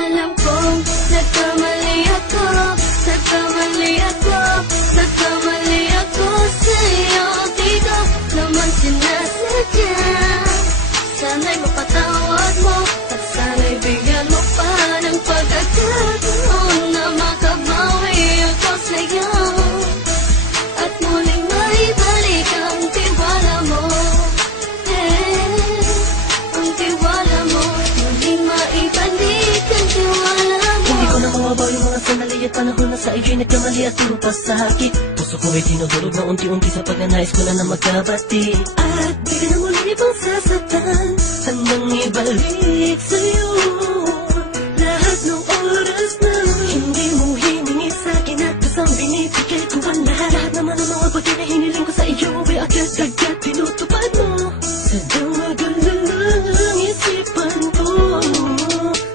Alam kong nagkamali ako, nagkamali ako, nagkamali ako sa'yo. Di ko naman sinasadya. Sana'y mapatawad mo at sana'y bigyan mo pa ng pagkakataon na makabawi ako sa'yo at muling maibalik ang tiwala mo. Ang tiwala mo, muling maibalik ang tiwala mo. Hindi ko na mawabaw yung mga sandali at panahon na sa iyo'y nagkamali at puro pasakit. Puso ko ay tinudulog na unti-unti sa pagnanais ko na magkabati. At di ka na muli ibang sasaktan, handang ibalik sa'yo lahat ng oras na hindi mo hiningi sa'kin at kusang binibigay ko ang lahat. Lahat naman ang mga bagay na hiniling ko sa iyo ay agad-agad tinutupad mo. Sadyang magulo lang ang isipan ko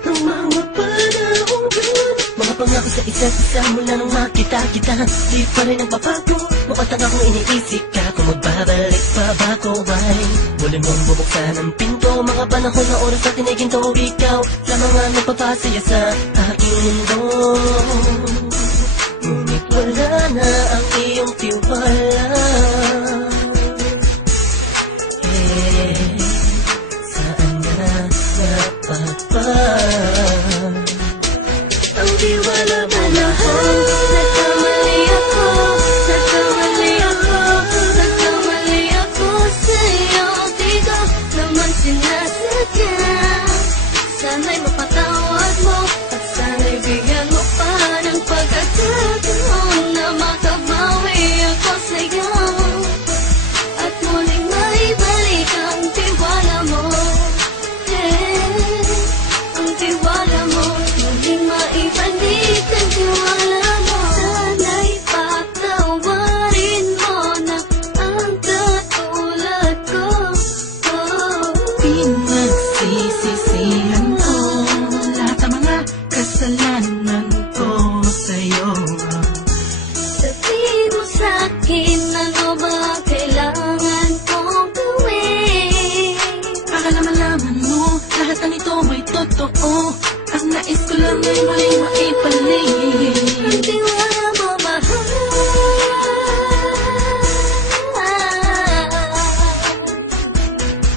ng mga panahong yun. Mga pangako sa isa't isa mula nung makita kita, di pa rin nagbabago. Mapatang akong iniisip ka kung magbabalik pa ba ko ay muli mong bubuksan ang pinto. Mga panahon na oras na tiniginto, ikaw lamang ang nagpapasaya sa aking mundo. Ngunit wala na ang iyong tiwala. Saan na napapa ang tiwala mo? Nagkamali ako, nagkamali ako, nagkamali ako sa'yo. Di ko naman sinasadya. Sana'y mapatawad mo at sana'y bigyan mo pa ng pagkakataon na makabawi ako sa'yo at muling maibalik ang tiwala mo. Ang tiwala mo, muling maibalik ang tiwala mo. Sana'y patawarin mo na ang katulad ko. Pinagsisisihan ko lahat ng mga kasalanan ko sa'yo. Sabihin mo sa'kin ano ba kailangan kong gawin. Para malaman mo lahat ng ito ay totoo. Ang nais ko lang ay muling maibalik Ang tiwala mo, mahal.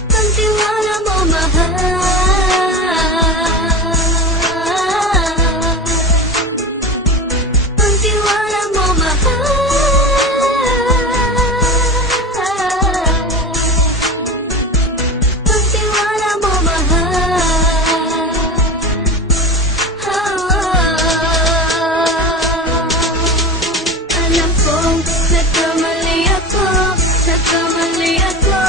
Ang tiwala mo, mahal. Ang tiwala mo, mahal. Ang tiwala mo, mahal. Alam kong nagkamali ako, nagkamali ako,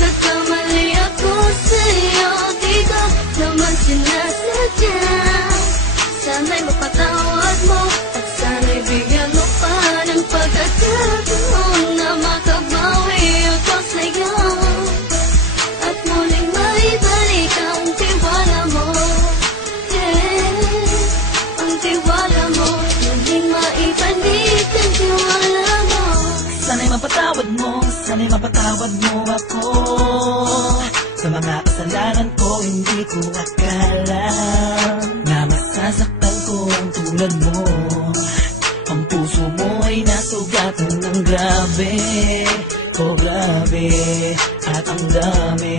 nagkamali ako sa'yo. Di ko naman sinasadya. Sana'y mapatawad mo at sana'y bigyan mo pa ng pagkakataon na makabawi ako sa'yo at muling maibalik ang tiwala mo. Ang tiwala mo, muling maibalik ang tiwala mo. Sana'y mapatawad mo, sana'y mapatawad mo ako sa mga kasalanan ko. Hindi ko akala na masasaktan ko ang tulad mo. Ang puso mo ay nasugatan ng grabe, oh grabe. At ang dami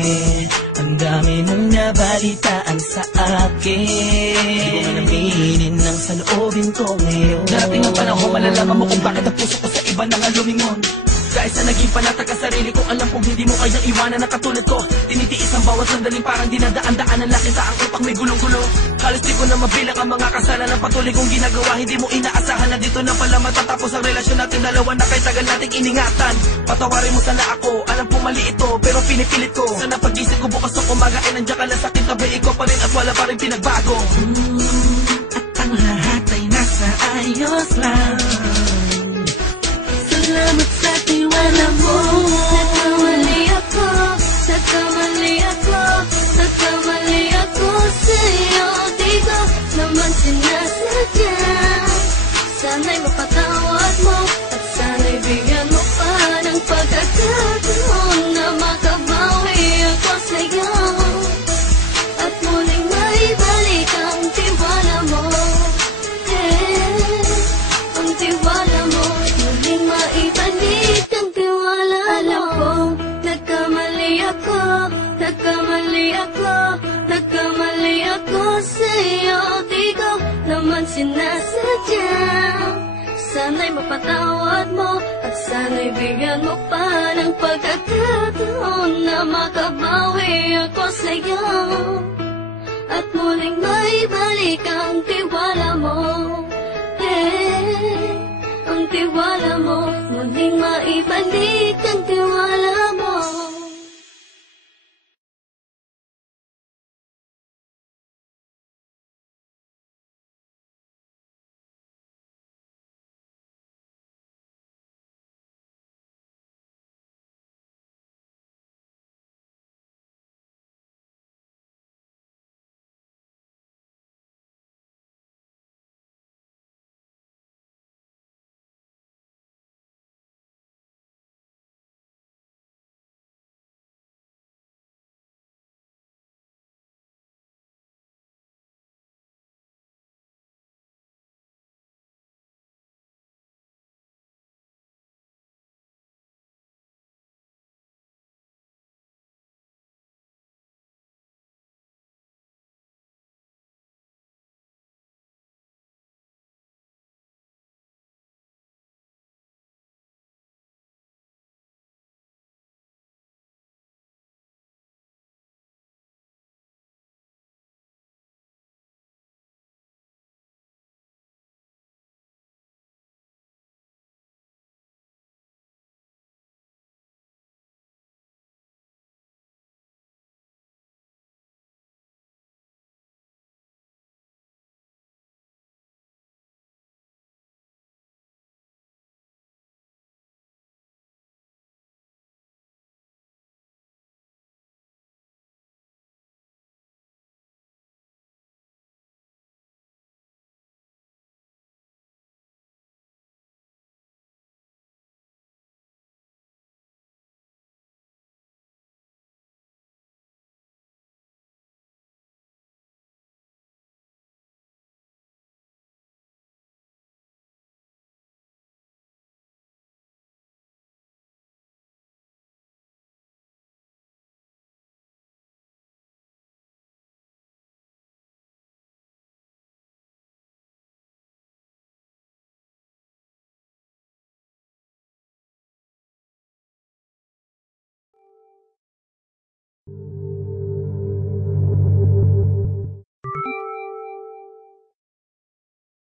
mong nabalitaan sa akin. Di ko naminin ang saloobin ko ngayon. Darating ang panahon, malalaman mo kung bakit ang puso ko sa iba nang lumingon. Dahil sa naging panatag ka sarili ko, alam kong hindi mo kayang iwanan na katulad ko. Tinitiis ang bawat sandaling parang dinadaan-daan ang lakita ang upang may gulong-gulo. Halos di ko na mabilang ang mga kasalanan patuloy kong ginagawa. Hindi mo inaasahan na dito na pala matatapos ang relasyon natin dalawa na kay tagal nating iningatan. Patawarin mo sana ako, alam kong mali ito pero pinipilit ko. Sana pag-isip ko bukas ng umaga ay nandiyan ka lang sa akin, tabi ko pa rin at wala pa rin pinagbago. at ang lahat ay nasa ayos lang. Salamat sa tiwala mo. Nagkamali ako, nagkamali ako, nagkamali ako sa'yo. Di ko naman sinasadya. Sana'y mapatawad mo at sana'y bigyan mo pa ng pagkakataon na makabawi ako sa'yo at muling maibalik ang tiwala nagkamali ako sa'yo. Di ko naman sinasadya. Sana'y mapatawad mo at sana'y bigyan mo pa ng pagkakataon na makabawi ako sa'yo at muling maibalik ang tiwala mo. Ang tiwala mo, muling maibalik ang tiwala mo.